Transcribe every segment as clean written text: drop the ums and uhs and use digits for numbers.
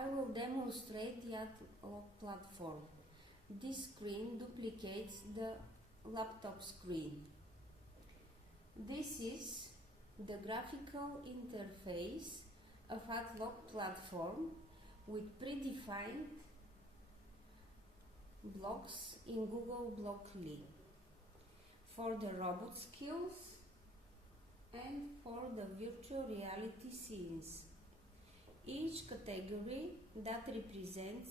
I will demonstrate the AtLock platform. This screen duplicates the laptop screen. This is the graphical interface of AtLock platform with predefined blocks in Google Blockly for the robot skills and for the virtual reality scenes. Each category that represents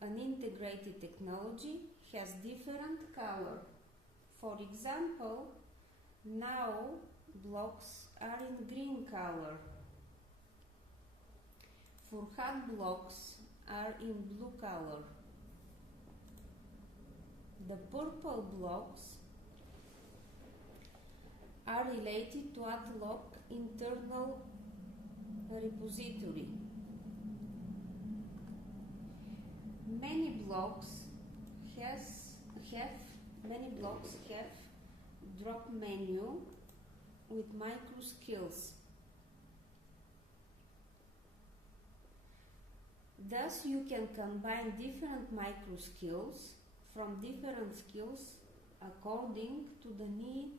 an integrated technology has different color. For example, now blocks are in green color. Furhat blocks are in blue color. The purple blocks are related to AtLock internal repository. Many blocks have drop menu with micro skills. Thus, you can combine different micro skills from different skills according to the need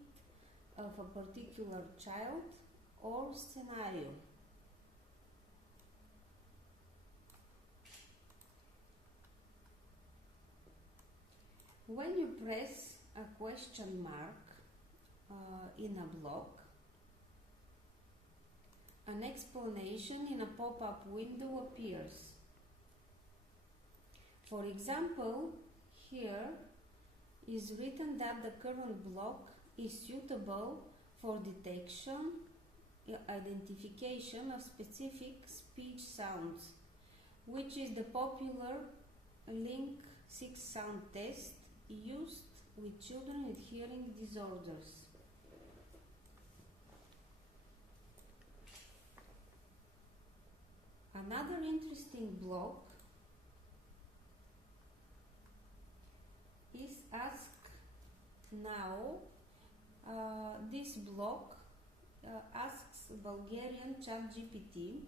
of a particular child or scenario. When you press a question mark in a block, an explanation in a pop-up window appears. For example, here is written that the current block is suitable for detection, identification of specific speech sounds, which is the popular Link 6 sound test used with children with hearing disorders. Another interesting block is Ask Now. This block asks Bulgarian ChatGPT.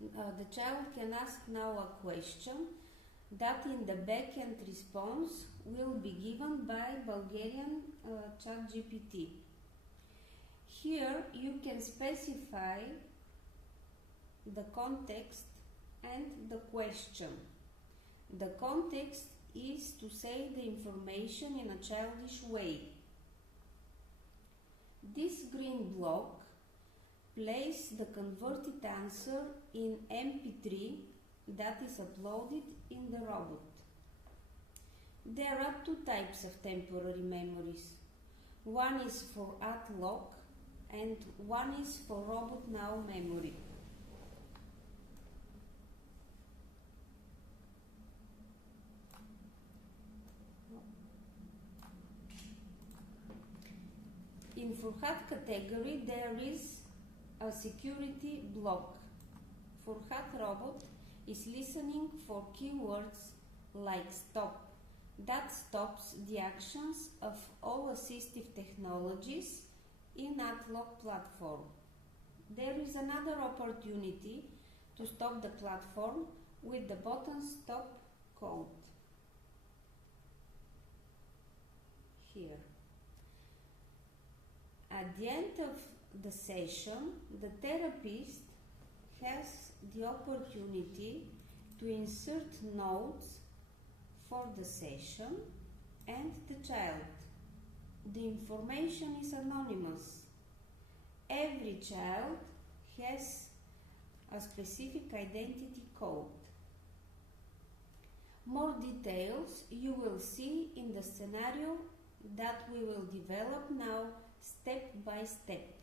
The child can ask now a question that in the backend response will be given by Bulgarian ChatGPT. Here you can specify the context and the question. The context is to say the information in a childish way. This green block plays the converted answer in MP3 that is uploaded in the robot. There are two types of temporary memories. One is for AtLock and one is for Robot Now memory. In Furhat category, there is a security block. Furhat robot is listening for keywords like stop. That stops the actions of all assistive technologies in AtLock platform. There is another opportunity to stop the platform with the button stop code. Here. At the end of the session, the therapist has the opportunity to insert notes for the session and the child. The information is anonymous. Every child has a specific identity code. More details you will see in the scenario that we will develop now step by step.